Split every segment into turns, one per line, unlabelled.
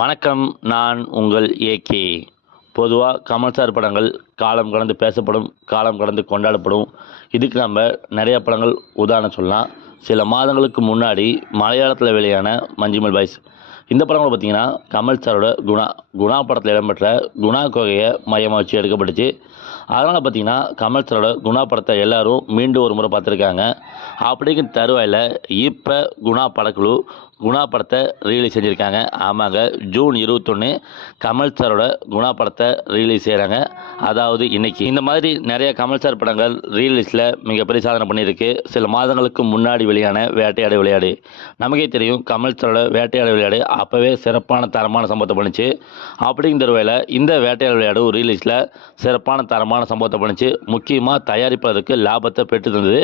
வணக்கம் நான் உங்கள் ஏகே பொதுவாக கமல் சார் படங்கள் காலம் கடந்து பேசப்படும் காலம் கடந்து கொண்டாடப்படும். இதுக்கு நம்ம நிறைய படங்கள் உதாரணம் சொல்லலாம். சில மாதங்களுக்கு முன்னாடி மலையாளத்தில் வெளியான மஞ்சுமல் பாய்ஸ். இந்த படங்கள் பார்த்தீங்கன்னா கமல் சாரோட குணா குணா படத்தில் இடம்பெற்ற குணா கோகையை மையமாக வச்சு எடுக்கப்பட்டுச்சு. அதனால் பார்த்தீங்கன்னா கமல் சாரோட குணா படத்தை எல்லாரும் மீண்டும் ஒரு முறை பார்த்துருக்காங்க. அப்படிங்கிற தருவாயில் இப்போ குணா படக்குழு குணா படத்தை ரீலீஸ் செஞ்சுருக்காங்க. ஆமாங்க. ஜூன் இருபத்தொன்று கமல் சாரோட குணா படத்தை ரீலீஸ் செய்கிறாங்க அதாவது இன்னைக்கு இந்த மாதிரி நிறைய கமல் சார் படங்கள் ரீலீஸில் மிகப்பெரிய சாதனை பண்ணியிருக்கு. சில மாதங்களுக்கு முன்னாடி வெளியான வேட்டையாடு விளையாடு. நமக்கே தெரியும் கமல் சாரோட வேட்டையாடு விளையாடு அப்போவே சிறப்பான தரமான சம்பவத்தை பண்ணிச்சு. அப்படிங்கிற வேலை இந்த வேட்டையாடு விளையாடு ரீலீஸில் சிறப்பான தரமான சம்பவத்தை பண்ணிச்சு. முக்கியமாக தயாரிப்பாளருக்கு லாபத்தை பெற்று தந்தது.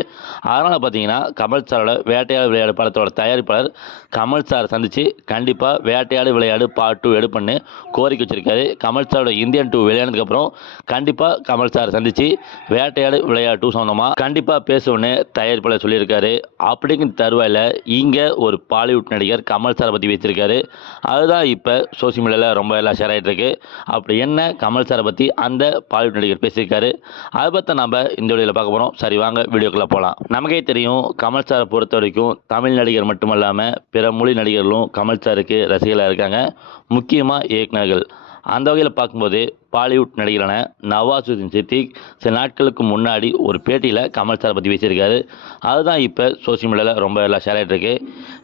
அதனால் பார்த்தீங்கன்னா கமல் சாரோட வேட்டையாடு விளையாடு படத்தோட தயாரிப்பாளர் கமல் கமல் சார் சந்தித்து கண்டிப்பாக வேட்டையாடு விளையாடு பார்ட் டூ எடுப்பண்ணு கோரிக்கை வச்சுருக்காரு. கமல் சாரோட இந்தியன் டூ வெளியானதுக்கப்புறம் கண்டிப்பாக கமல் சார் சந்தித்து வேட்டையாடு விளையாடு டூ சொந்தமாக கண்டிப்பாக பேசுவோன்னு தயாரிப்பாளர் சொல்லியிருக்காரு. அப்படிங்கிற தருவாயில் இங்கே ஒரு பாலிவுட் நடிகர் கமல் சாரை பற்றி பேசியிருக்காரு. அதுதான் இப்போ சோசியல் மீடியாவில் ரொம்ப எல்லாம் ஷேர் ஆகிட்டுருக்கு அப்படி என்ன கமல் சாரை பற்றி அந்த பாலிவுட் நடிகர் பேசியிருக்காரு அதை பற்றி நம்ம இந்த வீடியோவில் பார்க்க போகிறோம் சரி வாங்க வீடியோக்குள்ளே போகலாம் நமக்கே தெரியும் கமல் சாரை பொறுத்த வரைக்கும் தமிழ் நடிகர் மட்டுமல்லாமல் பிற மொழி நடிகர்களும் கமல் சாருக்கு ரசிகர்களாக இருக்காங்க. முக்கியமாக இயக்குநர்கள். அந்த வகையில் பார்க்கும்போது பாலிவுட் நடிகரான நவாசுதீன் சித்திக் சில நாட்களுக்கு முன்னாடி ஒரு பேட்டியில் கமல் சாரை பற்றி பேசியிருக்காரு. அதுதான் இப்போ சோசியல் மீடியாவில் ரொம்ப எல்லாம் ஷேர் ஆகிட்டு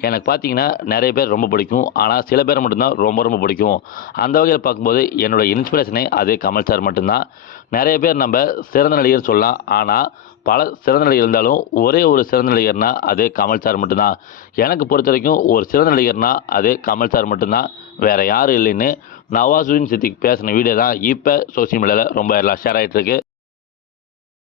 எனக்கு பார்த்தீங்கன்னா நிறைய பேர் ரொம்ப பிடிக்கும். ஆனால் சில பேர் மட்டும்தான் ரொம்ப ரொம்ப பிடிக்கும். அந்த வகையில் பார்க்கும்போது என்னோட இன்ஸ்பிரேஷனே அது கமல் சார் மட்டும்தான். நிறைய பேர் நம்ம சிறந்த நடிகர் சொல்லலாம். ஆனால் பல சிறந்த நடிகர் இருந்தாலும் ஒரே ஒரு சிறந்த நடிகர்னா அது கமல் சார் மட்டும்தான். எனக்கு பொறுத்த வரைக்கும் ஒரு சிறந்த நடிகர்னா அது கமல் சார் மட்டும்தான். வேறு யாரும் இல்லைன்னு நவாசுதீன் சித்திக் பேசின வீடியோ தான் இப்போ சோசியல் மீடியாவில் ரொம்ப எல்லாம் ஷேர் ஆகிட்டு இருக்கு